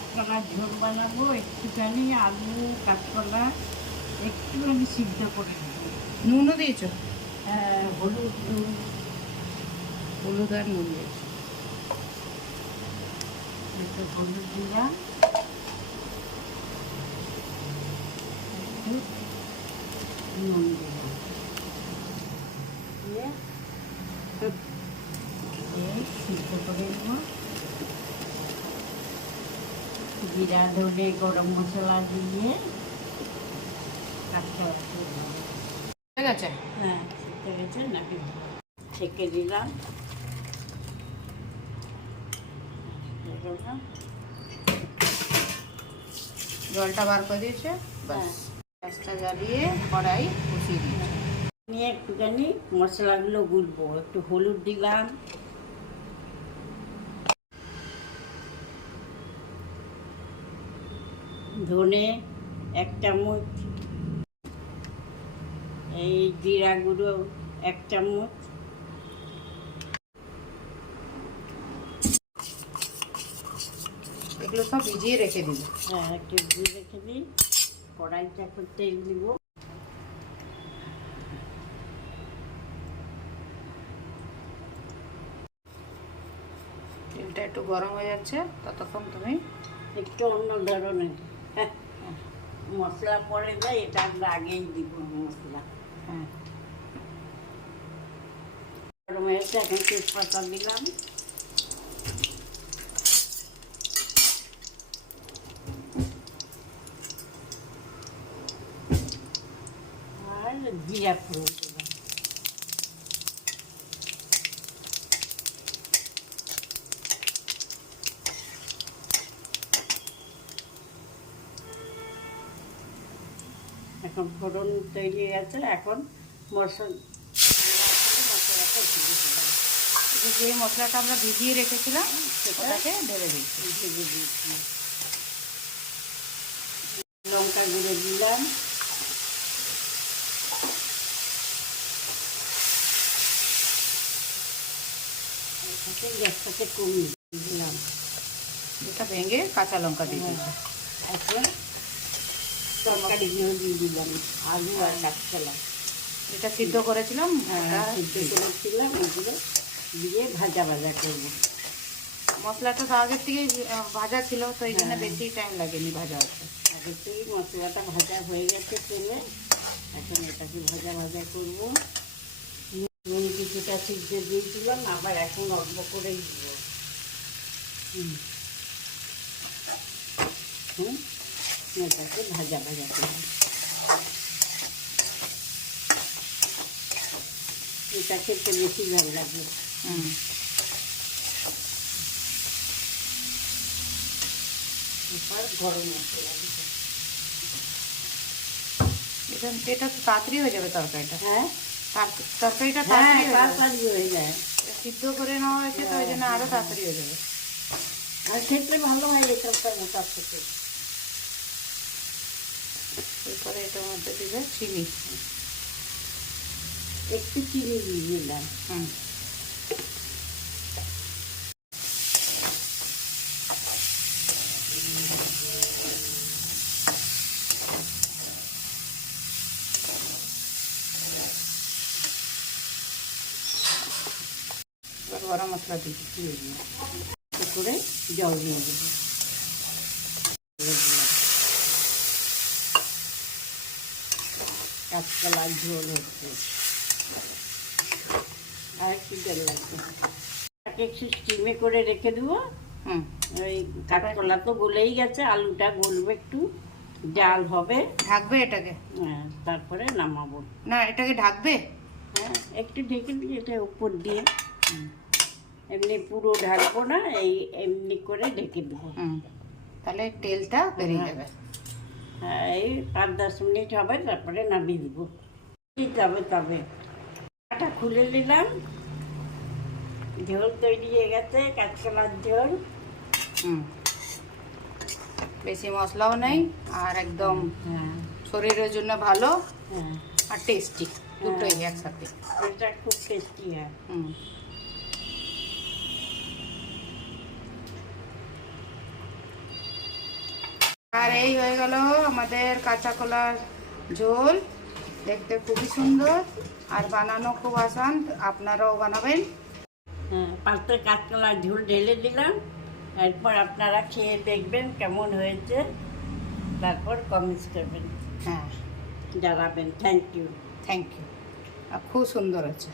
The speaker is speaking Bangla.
কাঁচকলার ঝোল বানাবো, একটুখানি আলু কাঁচকলা একটুখানি সিদ্ধ করে দেবো। নুনও দিয়েছো? হ্যাঁ, হলুদ নুন, হলুদ আর নুন দিয়েছো। একটু হলুদ দিলাম, একটু নুন দিলাম, দিয়ে সিদ্ধ করে নেবো। জিরা ধনে গরম মশলা দিয়ে কাঁচকলা ঠিক আছে। হ্যাঁ সিদ্ধ গেছে, নাকি ছেঁকে দিলাম। জলটা বার করে দিয়েছে, ব্যাস। গ্যাসটা জ্বালিয়ে কড়াই বসিয়ে দিয়েছে। নিয়ে একটুখানি মশলাগুলো গুলবো। একটু হলুদ দিলাম, ধনে 1 চামচ, এই জিরা গুঁড়ো 1 চামচ, এগুলো সব ভিজিয়ে রেখে দিবি। হ্যাঁ একটু দিয়ে রেখে দিই। কড়াইটা করতে দিব, তেলটা একটু গরম হয়ে যাচ্ছে, ততক্ষণ তুমি একটু অন্য ধরনের। হ্যাঁ, মশলা পরে দেয়, এটা আমরা আগেই দিব মশলা। হ্যাঁ গরম হয়েছে, এখন তেজপাতা দিলাম, আর জিরা ফোড়ন দিলাম। এখন ফোড়ন তৈরি হয়ে গেছে, এখন মশলাটা দিয়ে দিলাম। যে মশলাটা আমরা ভিজিয়ে রেখেছিলাম সেটাকে ঢেলে দিচ্ছি। ভেজে দিয়েছি, লঙ্কা গুঁড়ো দিলাম, গ্যাসটাকে কমিয়ে দিলাম। এটা ভেঙে কাঁচা লঙ্কা দিয়ে দিচ্ছি। এখন তরকারিগুলো দিয়ে দিলাম, আলু আর কাঁচকলা যেটা সিদ্ধ করেছিলাম ওটা সিদ্ধ করেছিলাম, ওগুলো দিয়ে ভাজা ভাজা করবো। মশলাটা তো আগের থেকেই ভাজা ছিল, তো এই জন্য বেশি টাইম লাগেনি ভাজা হচ্ছে। আগের থেকেই মশলাটা ভাজা হয়ে গেছে তেলে, এখন এটাকে ভাজা ভাজা করবো। নুন কিছুটা সিদ্ধ দিয়েছিলাম, আবার এখন অল্প করেই দিব। এটাকে ভাজা ভাজা করবো। এটা খেতে বেশি ভালো লাগে। এবার গরম মশলা দিব। এটা তো তাড়াতাড়ি হয়ে যাবে তরকারিটা। হ্যাঁ তরকারিটা হ্যাঁ, তাড়াতাড়ি হয়ে যাবে। তাড়াতাড়ি হয়ে যায়। এটা সিদ্ধ করে নেওয়া হয়েছে তো ওই জন্য আরো তাড়াতাড়ি হয়ে যাবে। আর খেতে ভালো হয় এই তরকারি তার থেকে। এরপরে এটার মধ্যে দিবে চিনি। একটু চিনি দিয়ে দিলাম। এবার গরম মশলা দিয়ে একটু করে জল দিয়ে দেবো। কাঁচকলার ঝোল হচ্ছে, আর একটু জল লাগবে। তাকে একটু স্টিমে করে রেখে দেবো। ওই কাঁচকলা তো গলেই গেছে, আলুটা গলবে, একটু জাল হবে। ঢাকবে এটাকে? হ্যাঁ, তারপরে নামাবো। না, এটাকে ঢাকবে? হ্যাঁ, একটু ঢেকে দিয়ে এটা উপর দিয়ে, এমনি পুরো ঢাকবো না, এই এমনি করে ঢেকে দেবো। তাহলে তেলটা বেরিয়ে যাবে। হ্যাঁ, এই 5-10 মিনিট হবে, তারপরে নামিয়ে দিব। তবে এটা খুলে নিলাম, ঝোল তৈরি হয়ে গেছে, কাঁচকলার ঝোল। বেশি মশলাও নেই, আর একদম শরীরের জন্য ভালো, আর টেস্টি, দুটোই একসাথে। এটা খুব টেস্টি হয়। আর এই হয়ে গেল আমাদের কাঁচা কলার ঝোল, দেখতে খুবই সুন্দর আর বানানো খুব আসান, আপনারাও বানাবেন। হ্যাঁ, পাত্রে কাঁচকলার ঝোল ঢেলে দিলাম। এরপর আপনারা খেয়ে দেখবেন কেমন হয়েছে, তারপর কমেন্টস করবেন, হ্যাঁ, জানাবেন। Thank you. থ্যাংক ইউ, খুব সুন্দর আছে।